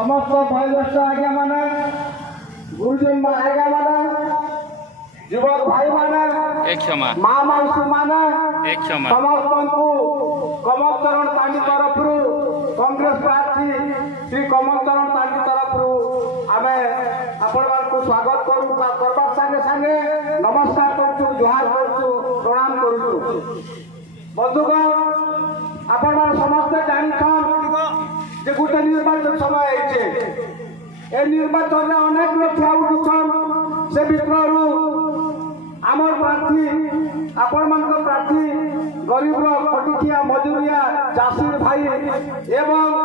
समस्त वयोज्येष्ठ आज्ञा माने गुरुजन आज्ञा माने युवक भाई माने माँ माउसी माने समस्त कमल चरण तांडी तरफ कांग्रेस प्रार्थी श्री कमल चरण तांडी तरफ आमे आपण को स्वागत करू करबार संगे संगे नमस्कार करू जोहार करू प्रणाम करू बंधुगण आपण समस्त जानिछन जे गोटे निर्वाचन समय आइछे ए निर्वाचन में अनेक लोग ठिया उठुछन से भितर आमर प्रार्थी आपण मान प्रार्थी गरीब खटुकिया मजूरिया चाषी भाई एवं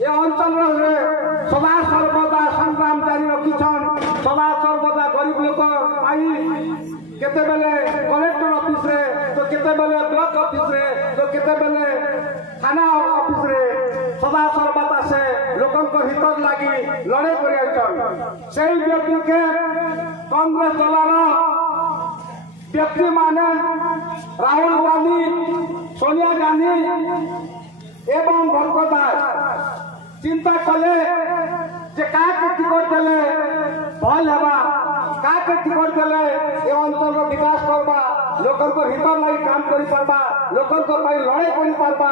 ए अंचल सदा सर्वदा संग्राम जारी रखिछन सदा सर्वदा गरीब लोक केते बेले कलेक्टर ऑफिस रे तो केते बेले ब्लॉक ऑफिस रे तो केते बेले थाना ऑफिस रे सदा सर्वदा से लोकन को हित लागी लड़े करियछन सेही व्यक्ति के कांग्रेस दलर व्यक्ति माने राहुल गांधी सोनिया गांधी एवं भक्तदास चिंता कले जे का टिकट देले भल हेबा का टिकट देले ए अंचल विकास करबा लोकन को हित लागी काम करि पारबा लोकन को भाई लड़े करि पारबा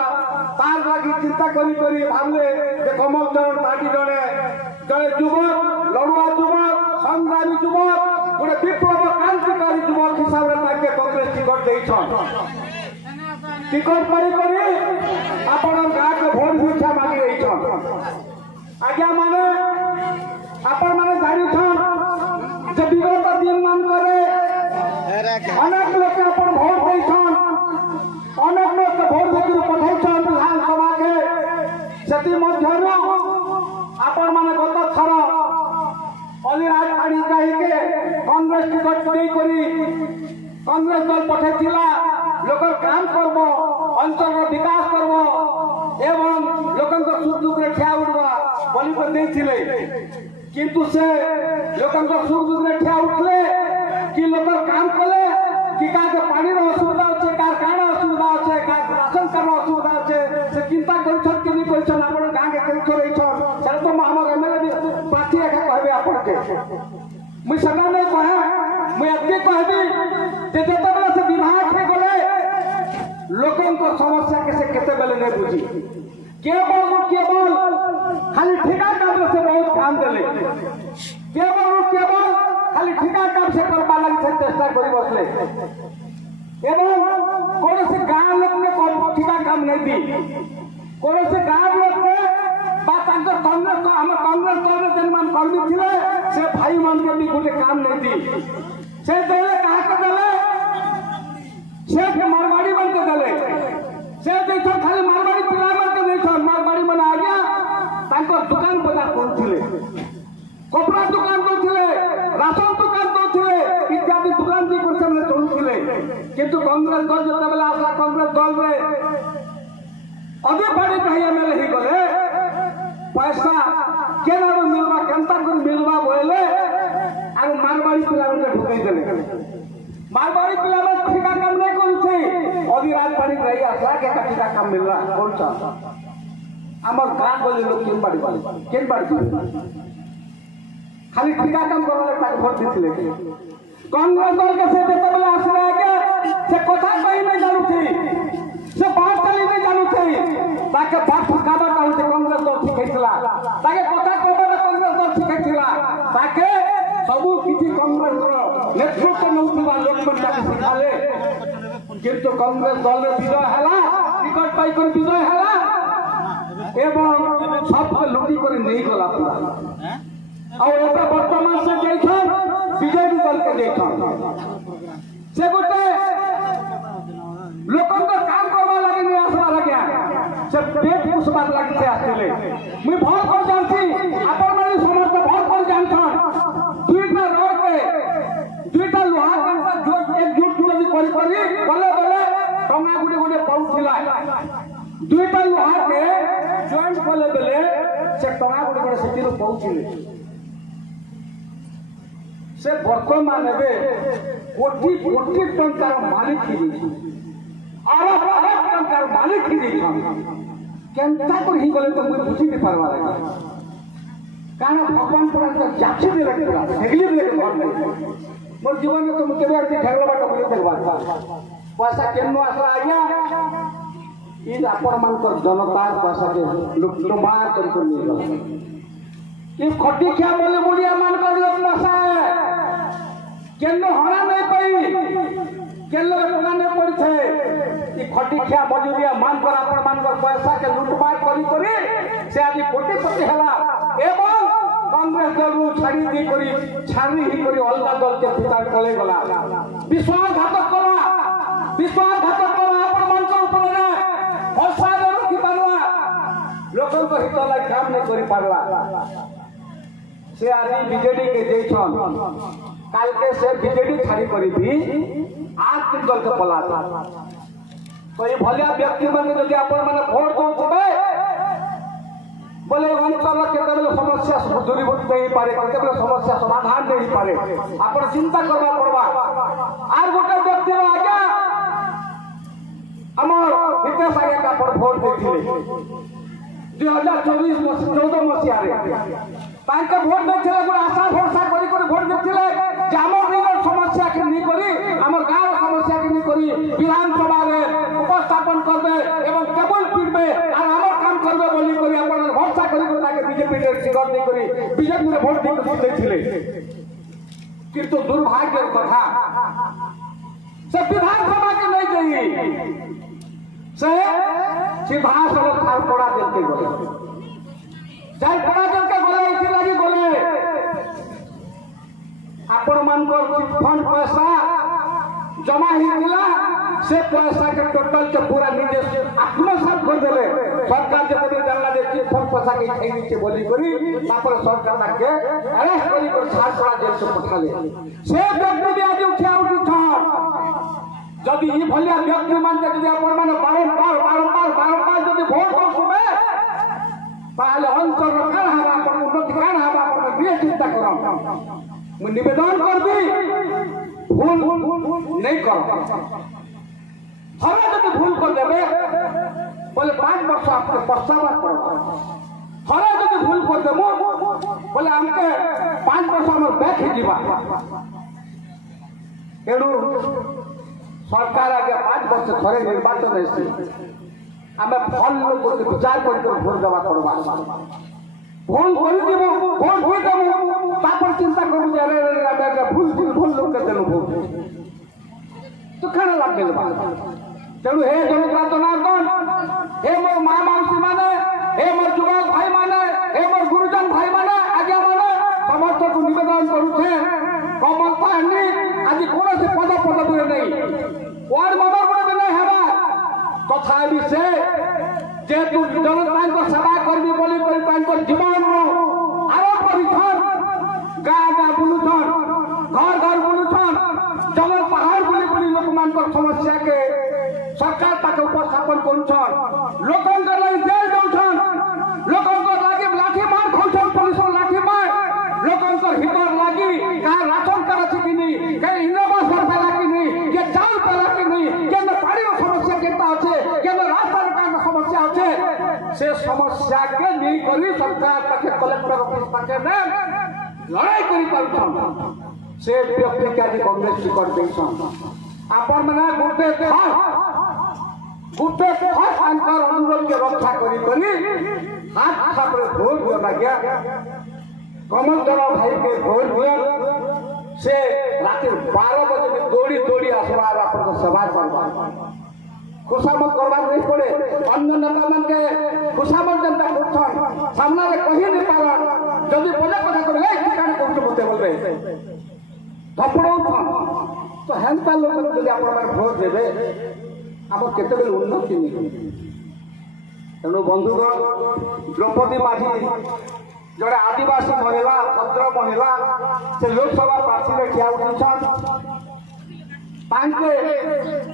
तार लागी चिंता करी भाबले जे कमल चरण तांडी जड़े युवक लड़ुआ युवक संग्रामी युवक गोटे विप्लव क्रांतिकारी युवक हिसाब से कांग्रेस टिकट देछन टिकट करी आपण गाँ के भोट भिक्षा मांगी रहीछन आज्ञा माने आपण माने जानिछन जे विगत दिन मान करे अनेक लोग अपन भोट देछन अनेक लोग भोट देकर पठाइछन विधानसभा के सेति मध्यरु आपण माने गत थर अलिराज पानी कही कांग्रेस टिकट करी कांग्रेस दल पठाइला लोकर काम करबो अंचल विकास करबो एवं लोकन को सुख दुख रे ठिया उठबा बोली को देथिले किंतु से लोकन को सुख दुख रे ठिया उठले कि लोकर काम कले कि का के पानी रो असुविधा होचे का काना असुविधा होचे का राशन कार्ड असुविधा होचे से चिंता करछन कि नहीं करछन आपण गां के करि छोरै छ सेटा तो हमर एमएलए पार्टी एका कहबे आपण के मुई सदा नहीं कहे मुई अगे कहबी जे जेतबेला से विभाग में गले लोकन को समस्या कैसे केते बेले नहीं बुझी केवल खाली ठेका काम से बहुत काम देले केवल खाली ठेका काम से करबा लागि से चेष्टा करी बसले एवं कोन से गांव लोग ने कोन ठेका काम नहीं दी कोन से गांव लोग ने बात अंदर कांग्रेस को हम कांग्रेस दल जनमान कर्मी थिले से भाई मान के भी गोटे काम नहीं दी से देले कहा के देले से के मारवाड़ी बन के देले से देखो खाली मारवाड़ी पिला बन के देखो मारवाड़ी बना आ गया तांको दुकान बाजार करथिले कपड़ा दुकान करथिले राशन दुकान करथिले इत्यादि दुकान दी करसे हमने चलुथिले किंतु कांग्रेस दल जते बेला आसला कांग्रेस दल रे अदे बड़ी कहिया मेले ही गले पैसा केना मिलबा केनता कर मिलबा बोले आ मारवाड़ी पिला के ढुकई देले मारवाड़ी पिला में ठिका काम नहीं करछे अभी रात पानी रही आसला के ठिका काम मिलला कोनसा हमर गांव बोले लोग केन बाड़ी खाली ठिका काम करले ताके भोट दिथिले कांग्रेस दल के से देते बेला आसला के से कथा कहि नहीं जानू थी से बात चली नहीं जानू थी ताके बात ठकाबा कहते कांग्रेस दल ठिकैतला ताके कथा कहबा कांग्रेस दल ठिकैतला ताके सबु किछि कांग्रेस दल नेतृत्व नउथिबा लोक मनटा सिखाले किंतु कांग्रेस दल रे विजय हला टिकट पाई कर विजय हला एवं सब लुटी कर नहीं गला पूरा और एटा वर्तमान से देखन बीजेपी दल के देखन से गोटे लोकन को काम करबा लगे नहीं आसबा लगे से पेट पुसबा लगे से आसले मुई बहुत कर जानती अपन माने समस्त बहुत कर जानथन दुईटा रोड के दुईटा लोहा कंटा जो एकजुट करी बोले टंगा गुटे गुटे पाउथिला दुईटा लोहा के जॉइंट कले बेले से टंगा गुटे गुटे सेतिरो पाउथिले से वर्तमान कोटी कोटी टंकार मालिक ही अरब टंकार मालिक ही केनता को ही गले तो मुझे बुझी नहीं पारवा लगे କାରଣ ଭଗବାନ ପୁରା ଯାଚି ଦେଲେ ହେଗଲି ଦେଲେ ମୋର ଜୀବନରେ ତ ମୁଁ କେବେ ଆଜି ଠେଗଲ ବାଟ ବୁଲି ଦେଖବା ପଇସା କେନୁ ଆସିଲା ଆଜ୍ଞା ଇ ଆପଣମାନଙ୍କର ଜନତାର ପଇସାକେ ଲୁଟମାର କରି ନେଇଗଲା ଇ ଖଟି ଖିଆ ବୋଲେ ବୁଢ଼ିଆ ମାନଙ୍କର ଲୋକ ପଇସା କେନୁ ହଣା ନାଇଁ ପାଇ କେନ ଟଙ୍କା ନାଇଁ ପଡ଼ିছে ଇ ଖଟି ଖିଆ ମଜୁରିଆ ମାନଙ୍କର ଆପଣମାନଙ୍କର ପଇସାକେ ଲୁଟମାର କରି ସେ ଆଜି କୋଟିପତି ହେଲା ଏବଂ कांग्रेस दल छाड़ी दी छाड़ी ही अलग दल के भीतर चले गला विश्वासघातक कला आपण मन को ऊपर ना हसा रखी पारला लोकल को हित ला काम नहीं करि पारला से आज बीजेडी के जेछन काल के से बीजेडी छाड़ी करी भी आज के दल के पला तो ये भलिया व्यक्ति मन जदि आपण माने वोट दोबे बोले अंचल केते समस्या दूरीभूत नहीं पारे केते समस्या समाधान नहीं पारे आपण चिंता करबा पड़बा आर गोटे व्यक्ति आज्ञा हमर हितेश आज्ञा का पर वोट देथिले 2024 14 मसिया रे तांके वोट देथिले को आशा भरोसा करी वोट देथिले जे हमर निगर समस्या के नहीं करी हमर गांव समस्या के नहीं करी विधानसभा रे उपस्थापन करबे एवं केवल पीड़बे और हमर काम करबे बोली करी आपण भरोसा करी ताके बीजेपी रे टिकट दे करी बीजेपी रे वोट देथिले किंतु दुर्भाग्य कथा से विधानसभा के नहीं देई से सीधा सब थाल पड़ा देते गले जाय पड़ा देते गले इति लागि गले आपण मानकर फंड पैसा जमा हिला से पैसा के टोटल के पूरा निजे आत्मसात कर देले सरकार जब जानला जे कि फंड पैसा के खाई नीचे बोली करी तापर सरकार लागे अरेस्ट करी कर छाड़ पड़ा जेल से पठाले से व्यक्ति भी आज उठा था जदि ई भलिया व्यक्ति मान जदि आपण माने बारंबार जदि वोट करबे ताले अंतर रखा हवा आपण उन्नति कान हवा आपण ये चिंता करो मैं निवेदन करबी भूल नहीं करो हमें जदि भूल कर देबे बोले 5 वर्ष आपके पश्चाताप पड़ो हमें जदि भूल कर देबो बोले हमके 5 वर्ष हमर बैठ जीवा एडू सरकार आगे 5 वर्ष थरे निर्वाचन हेसी हमें फल लोग विचार कर भोट देवा पड़वा भूल कर देबो भोट होई देबो तापर चिंता करू जे रे भूल लोग के देलो भोट तो खाना लाग गेल बा तेणु हे जनता जनार्दन हे मोर माँ माउसी माने हे मोर जुवान भाई माने हे मोर गुरुजन भाई माने आज्ञा माने समस्त को निवेदन करूछे कमलता हनी आज कोन से पद नहीं वार्ड मेंबर गुणे नहीं हेबा तथापि से जे तू जनता को सेवा करबी बोली कोई को जीवन आरो परिथन गाँ बुलुथन घर बुलुथन जंगल पहाड़ बुली लोक मान समस्या के सरकार तक उपस्थापन करुछन लोकन के लागि जेल दउछन लोकन को लागि लाठी मार खौछन पुलिस लाठी मार लोकन को हितर लागि कहा राशन कर अछि कि नहीं कहीं इनोवा सरकार कि नहीं के चाउल पर कि नहीं के पानी समस्या केता আছে के रास्ता का समस्या আছে से समस्या के नहीं करी सरकार तक कलेक्टर ऑफिस तक ने लड़ाई करी पाउछन से व्यक्ति के आज कांग्रेस टिकट देछन आपण मने गुटे अंतर अनुरोध के रक्षा करी हाथ छापरे भोट दिया लगे कमल दल भाई के भोट दिया से रात 12 बजे में दौड़ी आसबार अपन सेवा करवा खुशामत करवा नहीं पड़े अन्य नेता मन के खुशामत जनता करछन सामना रे कहि नहीं पाला जदी बोले कथा करे ए ठिकाने कोन बोलते बोलबे थपड़ो तो हेंता लोक जदी आपण माने भोट देबे आम केते बेले उन्नति नहीं तेणु बंधुगण द्रौपदी माझी जड़े आदिवासी महिला भद्र महिला से लोकसभा प्रार्थी ठिया उठिछन तांके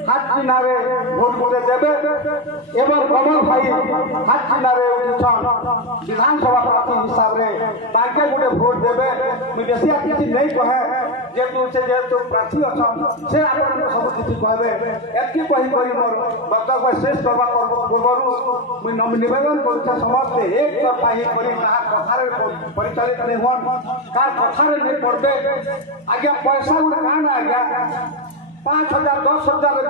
हाथ चिन्हारे भोट गोटे देवे एवं कमल भाई हाथ चिन्हारे उठिछन विधानसभा प्रार्थी हिसाब रे तांके गोटे भोट देवे मुझे बेसिया किछि नहीं कहे जेहेतु प्रार्थी अच्छा से आपको सब किसी कहबे एति कही कही मोर वक्तव्य शेष करवा पूर्व मुझे निवेदन कर समस्त एक तरफा ही करी कथार परिचालित नहीं हुआ कार कथार नहीं पड़ते आज्ञा पैसा गोटे कान आज्ञा 5,000 10,000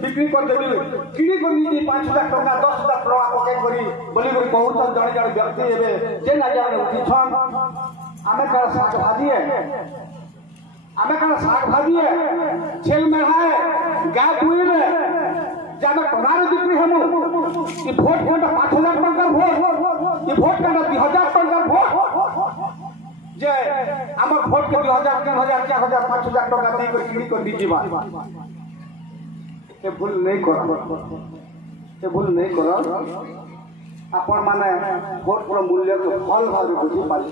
बिक्री कर देबी किणी कर दी 5,000 टका 10,000 टका पके करी बोली करी कहउछन जड़े जड़े व्यक्ति एबे जे ना जाने उठिछन आमे का साग भाजी है आमे का साग भाजी है छेल में है गाय दुई में जामे टमाटर बिक्री हमु ई वोट कोटा 5,000 टका वोट ई वोट कोटा 2,000 टका वोट जे हमर वोट के 2,000 3,000 4,000 5,000 टका दे कर किणी कर दीजिबा ए भूल नहीं कर आपण माने वोट पर मूल्य को फल भाव बुझी पाली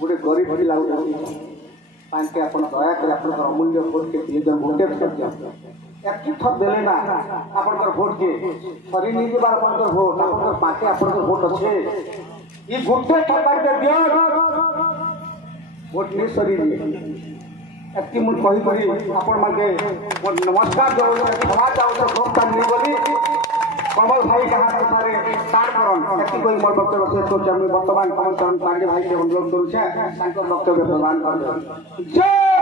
गोटे गरीब भी लागू तांके आपण दया कर आपण अमूल्य वोट के दिए जन वोटे कर दिया एक थर देले ना आपण वोट के सरी नहीं बार आपण वोट आपण बाकी आपण वोट अच्छे ये गोटे ठकार के दिया वोट नहीं सरी एति मुझ कही कही आपण मागे नमस्कार जो क्षमा चाहूँ भोट नहीं बोली कमल भाई के हाथ सारे तार करन एति कोई मोर वक्तव्य शेष कर हम वर्तमान कमल चरण पांडे भाई के अनुरोध करू छे तांको वक्तव्य प्रदान कर जय